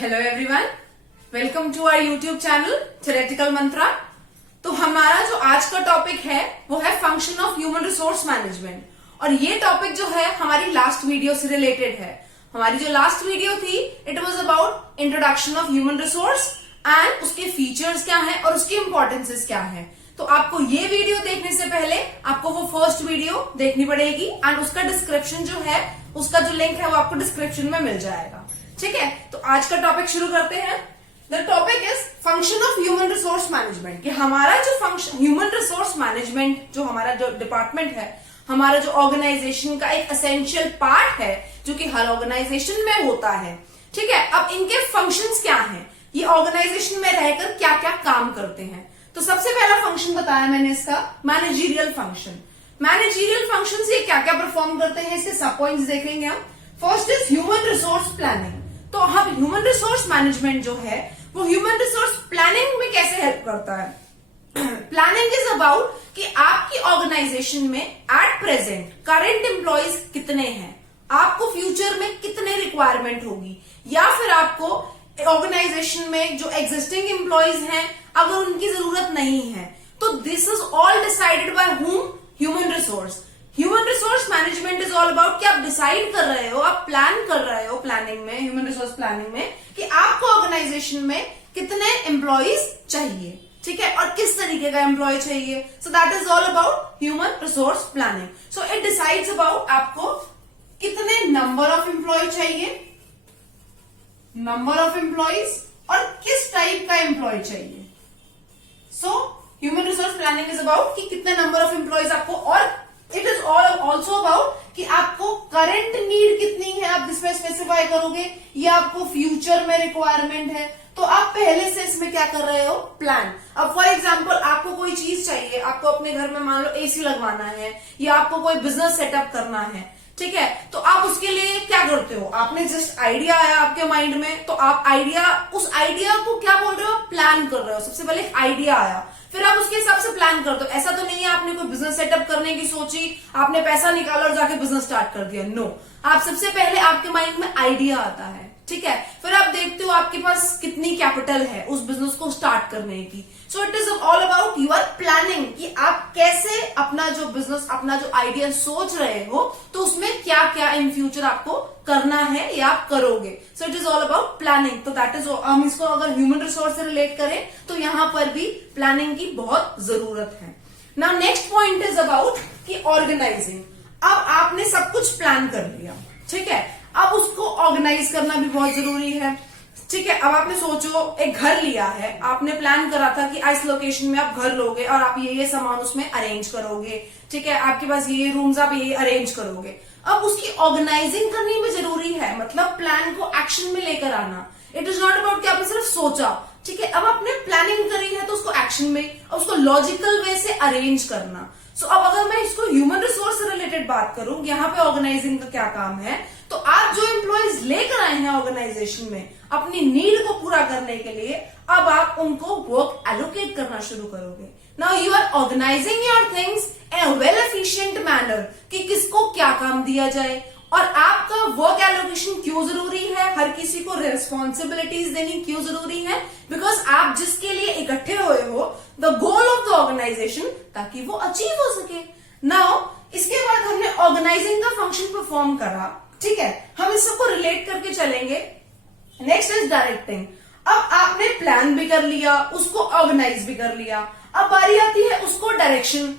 Hello everyone, welcome to our YouTube channel theoretical mantra. तो हमारा जो आज का टॉपिक है वो है function of human resource management. और ये टॉपिक जो है हमारी लास्ट वीडियो से रिलेटेड है। हमारी जो लास्ट वीडियो थी it was about introduction of human resource and उसके फीचर्स क्या है और उसकी इंपॉर्टेंसेस क्या है। तो आपको ये वीडियो देखने से पहले आपको वो फर्स्ट वीडियो देखनी पड़ेगी एंड उसका डिस्क्रिप्शन जो है, उसका जो लिंक है वो आपको डिस्क्रिप्शन में मिल जाएगा। ठीक है, तो आज का टॉपिक शुरू करते हैं। The topic is function of human resource management. कि हमारा जो फंक्शन ह्यूमन रिसोर्स मैनेजमेंट, जो हमारा जो डिपार्टमेंट है, हमारा जो ऑर्गेनाइजेशन का एक एसेंशियल पार्ट है जो कि हर ऑर्गेनाइजेशन में होता है। ठीक है, अब इनके फंक्शंस क्या हैं, ये ऑर्गेनाइजेशन में रहकर क्या क्या काम करते हैं। तो सबसे पहला फंक्शन बताया मैंने इसका मैनेजरियल फंक्शन। मैनेजरियल फंक्शंस ये क्या क्या परफॉर्म करते हैं, इसके सब पॉइंट्स देखेंगे हम। First is human resource planning. तो हम ह्यूमन रिसोर्स मैनेजमेंट जो है वो ह्यूमन रिसोर्स प्लानिंग में कैसे हेल्प करता है। प्लानिंग इज अबाउट कि आपकी ऑर्गेनाइजेशन में एट प्रेजेंट करंट एम्प्लॉयज कितने हैं, आपको फ्यूचर में कितने रिक्वायरमेंट होगी, या फिर आपको ऑर्गेनाइजेशन में जो एग्जिस्टिंग एम्प्लॉयज हैं अगर उनकी जरूरत नहीं है। तो this is all decided by whom, human resource. Human resource management is all about कि आप डिसाइड कर रहे हो, आप प्लान कर रहे हो प्लानिंग में, ह्यूमन रिसोर्स प्लानिंग में, कि आपको ऑर्गेनाइजेशन में कितने एम्प्लॉयज चाहिए। ठीक है, और किस तरीके का एम्प्लॉय चाहिए। So that is all about human resource planning. So it decides about आपको कितने नंबर ऑफ एम्प्लॉय चाहिए, नंबर ऑफ एम्प्लॉयज, और किस टाइप का एम्प्लॉय चाहिए। So human resource planning is about कि कितने नंबर ऑफ एम्प्लॉयज आपको, और इट इज ऑल्सो अबाउट कि आपको करंट नीड कितनी है, आप इसमें स्पेसिफाई करोगे, या आपको फ्यूचर में रिक्वायरमेंट है। तो आप पहले से इसमें क्या कर रहे हो, प्लान। अब फॉर एग्जांपल आपको कोई चीज चाहिए, आपको अपने घर में मान लो एसी लगवाना है, या आपको कोई बिजनेस सेटअप करना है। ठीक है, तो आप उसके लिए क्या करते हो, आपने जस्ट आइडिया आया आपके माइंड में, तो आप उस आइडिया को क्या बोल रहे हो, प्लान कर रहे हो। सबसे पहले एक आइडिया आया, फिर आप उसके हिसाब से प्लान करते हो। ऐसा तो नहीं है आपने कोई बिजनेस सेटअप करने की सोची, आपने पैसा निकाला और जाके बिजनेस स्टार्ट कर दिया। नो, आप सबसे पहले आपके माइंड में आइडिया आता है। ठीक है, फिर आप देखते हो आपके पास कितनी कैपिटल है उस बिजनेस को स्टार्ट करने की। So it is all about your planning कि आप कैसे अपना जो बिजनेस, अपना जो आइडिया सोच रहे हो, तो उसमें क्या क्या इन फ्यूचर आपको करना है या आप करोगे। सो it is all about planning. तो दैट इज, हम इसको अगर ह्यूमन रिसोर्स से रिलेट करें तो यहां पर भी प्लानिंग की बहुत जरूरत है। Now next point is about कि ऑर्गेनाइजिंग। अब आपने सब कुछ प्लान कर लिया, ठीक है, अब उसको ऑर्गेनाइज करना भी बहुत जरूरी है। ठीक है, अब आपने सोचो एक घर लिया है, आपने प्लान करा था कि इस लोकेशन में आप घर लोगे और आप ये सामान उसमें अरेंज करोगे। ठीक है, आपके पास ये रूम्स, आप ये अरेंज करोगे। अब उसकी ऑर्गेनाइजिंग करनी भी जरूरी है, मतलब प्लान को एक्शन में लेकर आना। इट इज नॉट अबाउट कि आपने सिर्फ सोचा। ठीक है, अब आपने प्लानिंग करी है तो उसको एक्शन में, उसको लॉजिकल वे से अरेंज करना। सो अब अगर मैं इसको ह्यूमन रिसोर्स से रिलेटेड बात करूं, यहाँ पे ऑर्गेनाइजिंग का क्या काम है, तो आप जो एम्प्लॉयज लेकर आए हैं ऑर्गेनाइजेशन में अपनी नीड को पूरा करने के लिए, अब आप उनको वर्क एलोकेट करना शुरू करोगे। Now you are organising your things in a well efficient manner कि किसको क्या काम दिया जाए। और आपका वर्क एलोकेशन क्यों जरूरी है, हर किसी को रिस्पॉन्सिबिलिटीज देनी क्यों जरूरी है, बिकॉज आप जिसके लिए इकट्ठे हुए हो, the goal of the organisation, ताकि वो अचीव हो सके। नाउ इसके बाद हमने ऑर्गेनाइजिंग का फंक्शन परफॉर्म करा। ठीक है, हम इस सबको रिलेट करके चलेंगे। Next is directing. अब आपने प्लान भी कर लिया, उसको ऑर्गेनाइज भी कर लिया, अब बारी आती है उसको डायरेक्शन।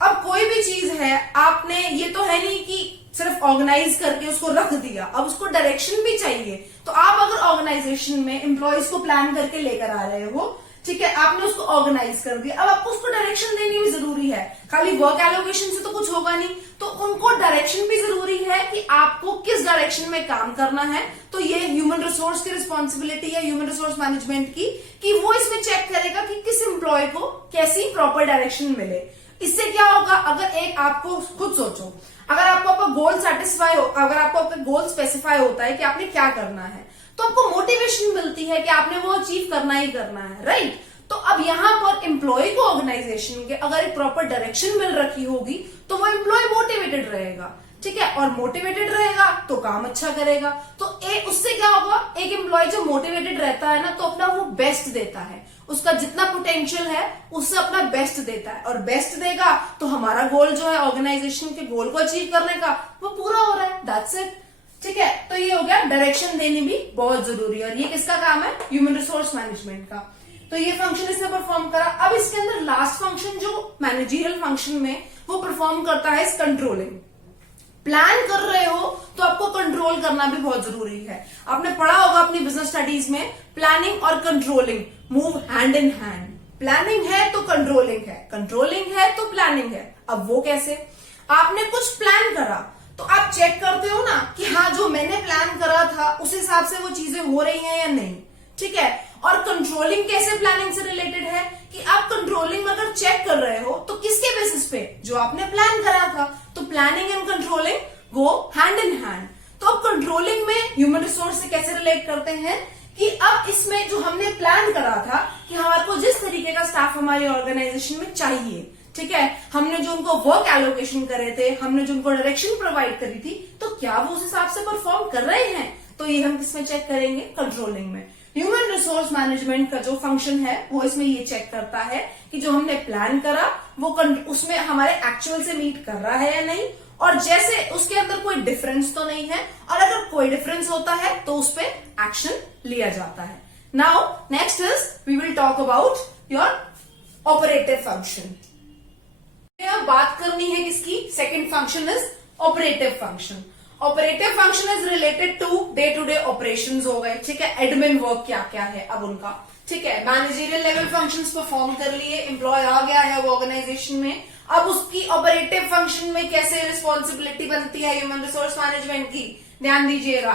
अब कोई भी चीज है, आपने, ये तो है नहीं कि सिर्फ ऑर्गेनाइज करके उसको रख दिया, अब उसको डायरेक्शन भी चाहिए। तो आप अगर ऑर्गेनाइजेशन में एम्प्लॉयज को प्लान करके लेकर आ रहे हो, ठीक है, आपने उसको ऑर्गेनाइज कर दिया, अब आपको उसको डायरेक्शन देनी भी जरूरी है। खाली वर्क एलोकेशन से तो कुछ होगा नहीं, तो उनको डायरेक्शन भी जरूरी है कि आपको किस डायरेक्शन में काम करना है। तो ये ह्यूमन रिसोर्स की रिस्पॉन्सिबिलिटी है, ह्यूमन रिसोर्स मैनेजमेंट की, कि वो इसमें चेक करेगा कि किस एम्प्लॉय को कैसी प्रॉपर डायरेक्शन मिले। इससे क्या होगा, अगर एक आपको खुद सोचो, अगर आपको आपका गोल सेटिस्फाई हो, अगर आपको आपका गोल स्पेसिफाई होता है कि आपने क्या करना है, तो आपको मोटिवेशन मिलती है कि आपने वो अचीव करना ही करना है, राइट। तो अब यहां पर एम्प्लॉय को ऑर्गेनाइजेशन के अगर एक प्रॉपर डायरेक्शन मिल रखी होगी तो वो एम्प्लॉय मोटिवेटेड रहेगा। ठीक है, और मोटिवेटेड रहेगा तो काम अच्छा करेगा। तो उससे क्या होगा, एक एम्प्लॉय जो मोटिवेटेड रहता है ना तो अपना वो बेस्ट देता है, उसका जितना पोटेंशियल है उससे अपना बेस्ट देता है, और बेस्ट देगा तो हमारा गोल जो है ऑर्गेनाइजेशन के गोल को अचीव करने का वो पूरा हो रहा है। That's it. ठीक है, तो ये हो गया, डायरेक्शन देनी भी बहुत जरूरी है, और ये किसका काम है, ह्यूमन रिसोर्स मैनेजमेंट का। तो ये फंक्शन इसने परफॉर्म करा। अब इसके अंदर लास्ट फंक्शन जो मैनेजरियल फंक्शन में वो परफॉर्म करता है इस कंट्रोलिंग। प्लान कर रहे हो तो आपको कंट्रोल करना भी बहुत जरूरी है। आपने पढ़ा होगा अपनी बिजनेस स्टडीज में, प्लानिंग और controlling move hand in hand. Planning है तो कंट्रोलिंग है, कंट्रोलिंग है तो प्लानिंग है। अब वो कैसे, आपने कुछ प्लान करा तो आप चेक करते हो ना कि हाँ जो मैंने प्लान करा था उस हिसाब से वो चीजें हो रही हैं या नहीं। ठीक है, और कंट्रोलिंग कैसे प्लानिंग से रिलेटेड है कि आप कंट्रोलिंग में अगर चेक कर रहे हो तो किसके बेसिस पे, जो आपने प्लान करा था। तो planning and controlling go hand in hand. तो अब कंट्रोलिंग में ह्यूमन रिसोर्स से कैसे रिलेट करते हैं कि अब इसमें जो हमने प्लान करा था कि हमारे को जिस तरीके का स्टाफ हमारी ऑर्गेनाइजेशन में चाहिए, ठीक है, हमने जो उनको वर्क एलोकेशन करे थे, हमने जो उनको डायरेक्शन प्रोवाइड करी थी, तो क्या वो उस हिसाब से परफॉर्म कर रहे हैं। तो ये हम किसमें चेक करेंगे, कंट्रोलिंग में। ह्यूमन रिसोर्स मैनेजमेंट का जो फंक्शन है वो इसमें ये चेक करता है कि जो हमने प्लान करा वो उसमें हमारे एक्चुअल से मीट कर रहा है या नहीं, और जैसे उसके अंदर कोई डिफरेंस तो नहीं है, और अगर कोई डिफरेंस होता है तो उस पर एक्शन लिया जाता है। Now next is we will talk about your operative function. अब बात करनी है किसकी, second function is operative function. Operative function is related to day to day operation हो गए, ठीक है, एडमिन वर्क क्या क्या है अब उनका, ठीक है, मैनेजरियल लेवल फंक्शंस परफॉर्म कर लिए, एम्प्लॉय आ गया है वो ऑर्गेनाइजेशन में, अब उसकी ऑपरेटिव फंक्शन में कैसे रिस्पॉन्सिबिलिटी बनती है ह्यूमन रिसोर्स मैनेजमेंट की, ध्यान दीजिएगा।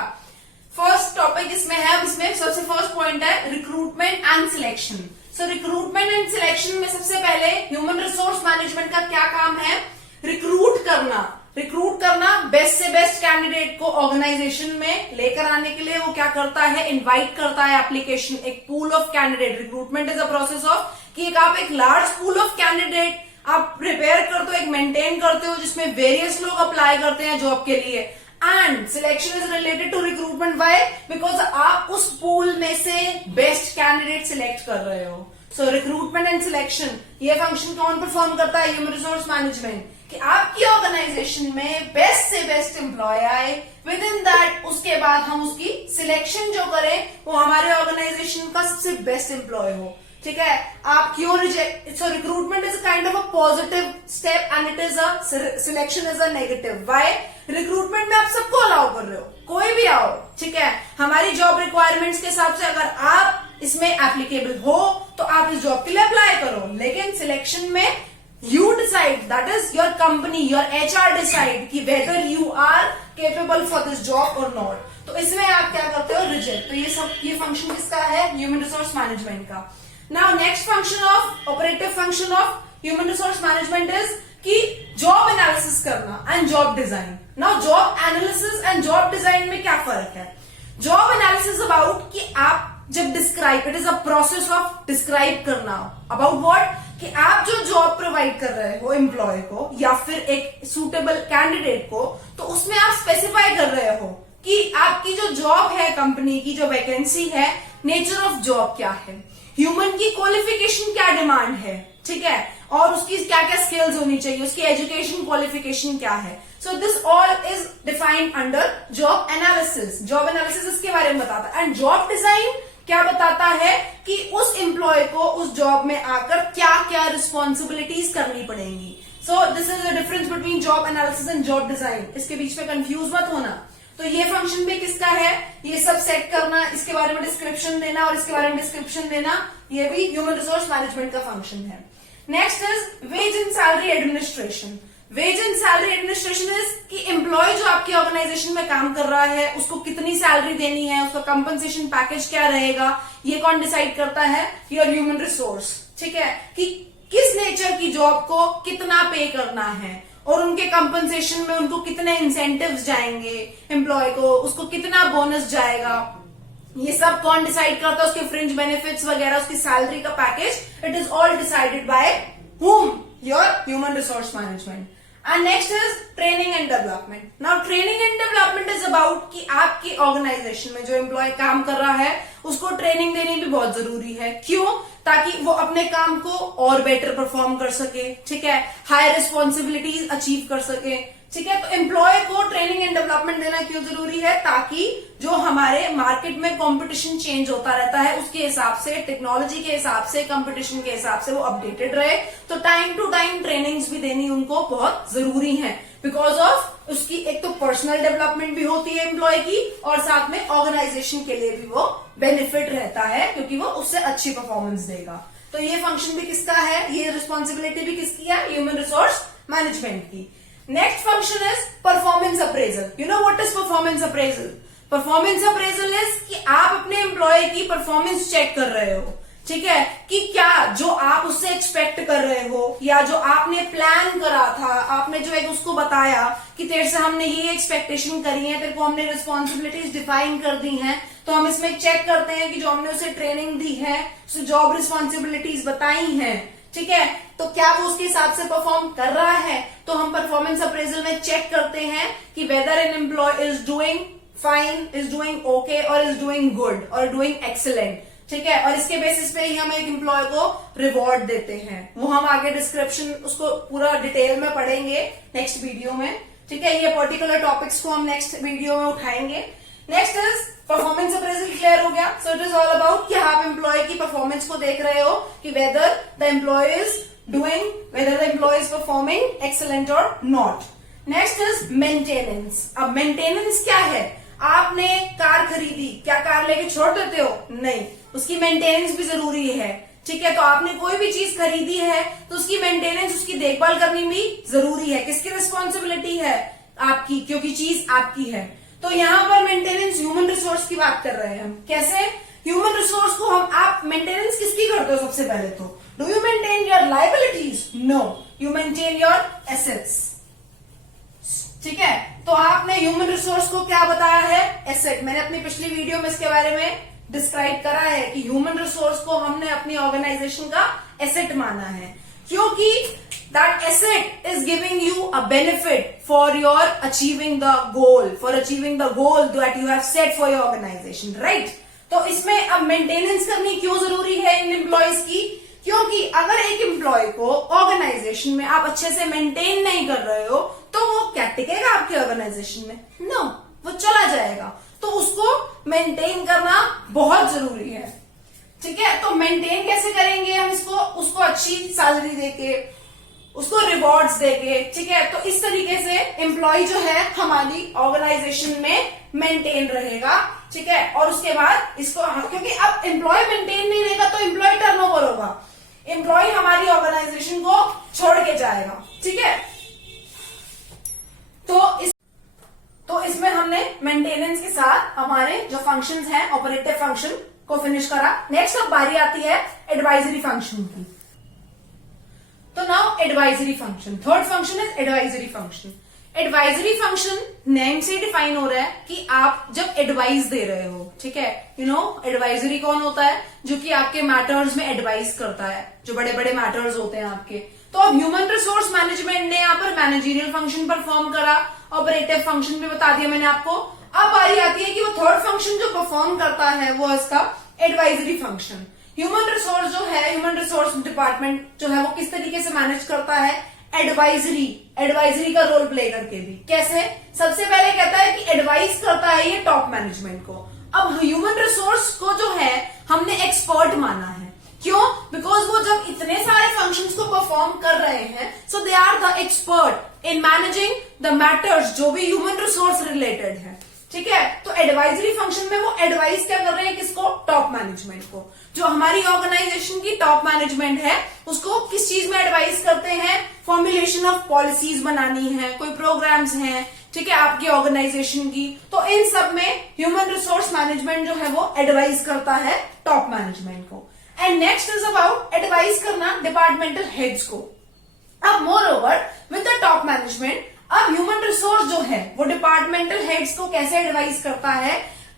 फर्स्ट टॉपिक इसमें है, अब इसमें सबसे फर्स्ट पॉइंट है recruitment and selection. So recruitment and selection में सबसे पहले ह्यूमन रिसोर्स मैनेजमेंट का क्या काम है, रिक्रूट करना बेस्ट से बेस्ट कैंडिडेट को ऑर्गेनाइजेशन में लेकर आने के लिए वो क्या करता है, इनवाइट करता है एप्लीकेशन, एक pool of candidate. Recruitment is a process of कि आप एक लार्ज पूल ऑफ कैंडिडेट आप प्रिपेयर करते हो, एक मेंटेन करते हो जिसमें वेरियस लोग अप्लाई करते हैं जॉब के लिए। And selection is related to recruitment, why, because आप उस पूल में से बेस्ट कैंडिडेट सिलेक्ट कर रहे हो। सो रिक्रूटमेंट एंड सिलेक्शन ये फंक्शन कौन परफॉर्म करता है, ह्यूमन रिसोर्स मैनेजमेंट, कि आपकी ऑर्गेनाइजेशन में बेस्ट से बेस्ट एम्प्लॉय आए, विद इन दैट उसके बाद हम उसकी सिलेक्शन जो करें वो हमारे ऑर्गेनाइजेशन का सबसे बेस्ट एम्प्लॉय हो। ठीक है, आप क्यों reject, so recruitment is kind of a positive step and it is a selection is a negative. Why, recruitment में आप सबको अलाउ कर रहे हो, कोई भी आओ, ठीक है, हमारी जॉब रिक्वायरमेंट्स के हिसाब से अगर आप इसमें एप्लीकेबल हो तो आप इस जॉब के लिए अप्लाई करो। लेकिन सिलेक्शन में you decide, that is your company, your HR decide कि whether you are capable for this job और नॉट। तो इसमें आप क्या करते हो, रिजेक्ट। तो ये फंक्शन किसका है, ह्यूमन रिसोर्स मैनेजमेंट का। Now next function of operative function of human resource management is कि जॉब एनालिसिस करना and job design. Now job analysis and job design में क्या फर्क है, जॉब एनालिसिस अबाउट कि आप जब describe, it is a process of describe करना अबाउट व्हाट, कि आप जो जॉब प्रोवाइड कर रहे हो एम्प्लॉय को या फिर एक सुटेबल कैंडिडेट को, तो उसमें आप स्पेसिफाई कर रहे हो कि आपकी जो जॉब है, कंपनी की जो वैकेंसी है, नेचर ऑफ जॉब क्या है, ह्यूमन की क्वालिफिकेशन क्या डिमांड है, ठीक है, और उसकी क्या क्या स्किल्स होनी चाहिए, उसकी एजुकेशन क्वालिफिकेशन क्या है। So this all is defined under job analysis. Job analysis इसके बारे में बताता है। एंड जॉब डिजाइन क्या बताता है कि उस एम्प्लॉय को उस जॉब में आकर क्या क्या रिस्पॉन्सिबिलिटीज करनी पड़ेंगी। So this is the difference between job analysis and job design. इसके बीच में कंफ्यूज मत होना। तो ये फंक्शन भी किसका है, ये सब सेट करना, इसके बारे में डिस्क्रिप्शन देना और इसके बारे में डिस्क्रिप्शन देना, ये भी ह्यूमन रिसोर्स मैनेजमेंट का फंक्शन है। Next is wage and salary administration. Wage and salary administration is कि एम्प्लॉय जो आपकी ऑर्गेनाइजेशन में काम कर रहा है उसको कितनी सैलरी देनी है, उसका कंपनसेशन पैकेज क्या रहेगा, ये कौन डिसाइड करता है, योर ह्यूमन रिसोर्स। ठीक है, कि किस नेचर की जॉब को कितना पे करना है और उनके कंपनसेशन में उनको कितने इंसेंटिव्स जाएंगे, एम्प्लॉय को उसको कितना बोनस जाएगा, ये सब कौन डिसाइड करता है, उसके फ्रिंज बेनिफिट्स वगैरह, उसकी सैलरी का package, it is all decided by whom, your human resource management. And next is training and development. Now training and development is about कि आपकी ऑर्गेनाइजेशन में जो एम्प्लॉय काम कर रहा है उसको ट्रेनिंग देनी भी बहुत जरूरी है. क्यों? ताकि वो अपने काम को और बेटर परफॉर्म कर सके, ठीक है, हायर रिस्पॉन्सिबिलिटीज अचीव कर सके. ठीक है, तो एम्प्लॉय को ट्रेनिंग एंड डेवलपमेंट देना क्यों जरूरी है? ताकि जो हमारे मार्केट में कंपटीशन चेंज होता रहता है उसके हिसाब से, टेक्नोलॉजी के हिसाब से, कंपटीशन के हिसाब से वो अपडेटेड रहे. तो टाइम टू टाइम ट्रेनिंग्स भी देनी उनको बहुत जरूरी है. बिकॉज ऑफ उसकी एक तो पर्सनल डेवलपमेंट भी होती है एम्प्लॉय की, और साथ में ऑर्गेनाइजेशन के लिए भी वो बेनिफिट रहता है क्योंकि वो उससे अच्छी परफॉर्मेंस देगा. तो ये फंक्शन भी किसका है, ये रिस्पॉन्सिबिलिटी भी किसकी है? ह्यूमन रिसोर्स मैनेजमेंट की. Next function is performance appraisal. You know what is performance appraisal? Performance appraisal is कि आप अपने एम्प्लॉय की परफॉर्मेंस चेक कर रहे हो, ठीक है, कि क्या जो आप उससे एक्सपेक्ट कर रहे हो या जो आपने प्लान करा था, आपने जो एक उसको बताया कि तेरे से हमने ये एक्सपेक्टेशन करी है, तेरे को हमने रिस्पॉन्सिबिलिटीज डिफाइन कर दी हैं, तो हम इसमें चेक करते हैं कि जो हमने उसे ट्रेनिंग दी है, उसे जॉब रिस्पॉन्सिबिलिटीज बताई हैं, ठीक है, तो क्या वो उसके हिसाब से परफॉर्म कर रहा है. तो हम परफॉर्मेंस अप्रेजल में चेक करते हैं कि whether an employ is doing fine, is doing okay, और इज डूइंग गुड, और डूइंग एक्सीलेंट. ठीक है, और इसके बेसिस पे ही हम एक एम्प्लॉय को रिवॉर्ड देते हैं. वो हम आगे डिस्क्रिप्शन उसको पूरा डिटेल में पढ़ेंगे नेक्स्ट वीडियो में. ठीक है, ये पर्टिकुलर टॉपिक्स को हम नेक्स्ट वीडियो में उठाएंगे. Next is performance appraisal. Clear हो गया? सो इट इज ऑल अबाउट कि आप एम्प्लॉय की परफॉर्मेंस को देख रहे हो कि whether the employ is doing, whether the employ is performing excellent और नॉट. Next is maintenance. अब मेंटेनेंस क्या है? आपने कार खरीदी, क्या कार लेके छोड़ देते हो? नहीं, उसकी मेंटेनेंस भी जरूरी है. ठीक है, तो आपने कोई भी चीज खरीदी है तो उसकी मेंटेनेंस, उसकी देखभाल करनी भी जरूरी है. किसकी रिस्पॉन्सिबिलिटी है? आपकी, क्योंकि चीज आपकी है. तो यहाँ पर मेंटेनेंस ह्यूमन रिसोर्स की बात कर रहे हैं हम. कैसे? ह्यूमन रिसोर्स को हम, आप मेंटेनेंस किसकी करते हो? सबसे पहले तो do you maintain your liabilities? No, you maintain your assets. ठीक है, तो आपने ह्यूमन रिसोर्स को क्या बताया है? एसेट. मैंने अपनी पिछली वीडियो में इसके बारे में डिस्क्राइब करा है कि ह्यूमन रिसोर्स को हमने अपनी ऑर्गेनाइजेशन का एसेट माना है, क्योंकि that asset is giving you a benefit for your achieving the goal, that you have set for your organization, right? तो इसमें अब मेंटेनेंस करनी क्यों जरूरी है इन एम्प्लॉयज की? क्योंकि अगर एक एम्प्लॉय को ऑर्गेनाइजेशन में आप अच्छे से मेंटेन नहीं कर रहे हो तो वो क्या टिकेगा आपके ऑर्गेनाइजेशन में? नो, वो चला जाएगा. तो उसको मेंटेन करना बहुत जरूरी है. ठीक है, तो मेंटेन कैसे करेंगे हम इसको? उसको अच्छी सैलरी देके, उसको रिवॉर्ड्स देके. ठीक है, तो इस तरीके से एम्प्लॉय जो है हमारी ऑर्गेनाइजेशन में मेंटेन रहेगा. ठीक है, और उसके बाद इसको, क्योंकि अब एम्प्लॉय मेंटेन नहीं रहेगा तो एम्प्लॉय टर्नओवर होगा, एम्प्लॉय हमारी ऑर्गेनाइजेशन को छोड़ के जाएगा. ठीक है, तो इसमें हमने मेंटेनेंस के साथ हमारे जो फंक्शंस हैं, ऑपरेटिव फंक्शन को फिनिश करा. नेक्स्ट अब बारी आती है एडवाइजरी फंक्शन की. तो now advisory function, third function is advisory function. Advisory function name से डिफाइन हो रहा है कि आप जब एडवाइस दे रहे हो. ठीक है, यू नो एडवाइजरी कौन होता है? जो कि आपके मैटर्स में एडवाइस करता है, जो बड़े बड़े मैटर्स होते हैं आपके. तो अब ह्यूमन रिसोर्स मैनेजमेंट ने यहाँ पर मैनेजरियल फंक्शन परफॉर्म करा, ऑपरेटिव फंक्शन भी बता दिया मैंने आपको. अब बारी आती है कि वो थर्ड फंक्शन जो परफॉर्म करता है वो इसका एडवाइजरी फंक्शन. ह्यूमन रिसोर्स जो है, ह्यूमन रिसोर्स डिपार्टमेंट जो है वो किस तरीके से मैनेज करता है? एडवाइजरी का रोल प्ले करके भी. कैसे? सबसे पहले कहता है कि एडवाइस करता है ये टॉप मैनेजमेंट को. अब ह्यूमन रिसोर्स को जो है हमने एक्सपर्ट माना है. क्यों? बिकॉज वो जब इतने सारे फंक्शंस को परफॉर्म कर रहे हैं, so they are the expert in managing the matters जो भी ह्यूमन रिसोर्स रिलेटेड है. ठीक है, तो एडवाइजरी फंक्शन में वो एडवाइस क्या कर रहे हैं? किसको? टॉप मैनेजमेंट को. जो हमारी ऑर्गेनाइजेशन की टॉप मैनेजमेंट है उसको किस चीज में एडवाइस करते हैं? फॉर्मुलेशन ऑफ पॉलिसीज बनानी है, कोई प्रोग्राम्स हैं, ठीक है, आपकी ऑर्गेनाइजेशन की. तो इन सब में ह्यूमन रिसोर्स मैनेजमेंट जो है वो एडवाइस करता है टॉप मैनेजमेंट को. And next is about advice करना डिपार्टमेंटल हेड्स को. अब more over with the top management, अब ह्यूमन रिसोर्स जो है वो डिपार्टमेंटल हेड्स को कैसे एडवाइस करता है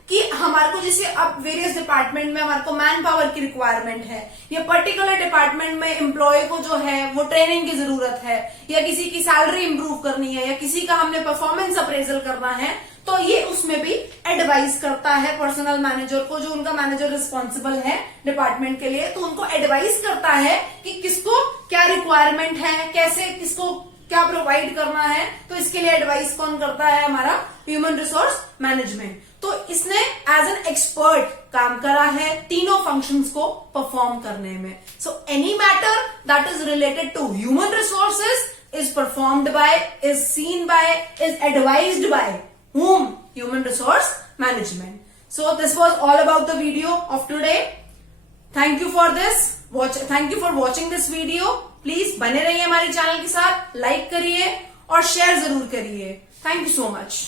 कि हमारे को जैसे अब वेरियस डिपार्टमेंट में हमारे को मैन पावर की रिक्वायरमेंट है, या पर्टिकुलर डिपार्टमेंट में एम्प्लॉय को जो है वो ट्रेनिंग की जरूरत है, या किसी की सैलरी इंप्रूव करनी है, या किसी का हमने परफॉर्मेंस अप्रेजल करना है, तो ये उसमें भी एडवाइस करता है पर्सनल मैनेजर को, जो उनका मैनेजर रिस्पॉन्सिबल है डिपार्टमेंट के लिए, तो उनको एडवाइस करता है कि किसको क्या रिक्वायरमेंट है, कैसे किसको क्या प्रोवाइड करना है। तो इसके लिए एडवाइस कौन करता है? हमारा ह्यूमन रिसोर्स मैनेजमेंट। तो इसने एज एन एक्सपर्ट काम करा है तीनों फंक्शंस को परफॉर्म करने में। So any matter that is related to human resources is performed by, is seen by, is advised by whom? Human resource management. So this was all about the video of today. Thank you for this. Thank you for watching this video. Please बने रहिए हमारे channel के साथ, like करिए और share जरूर करिए. Thank you so much.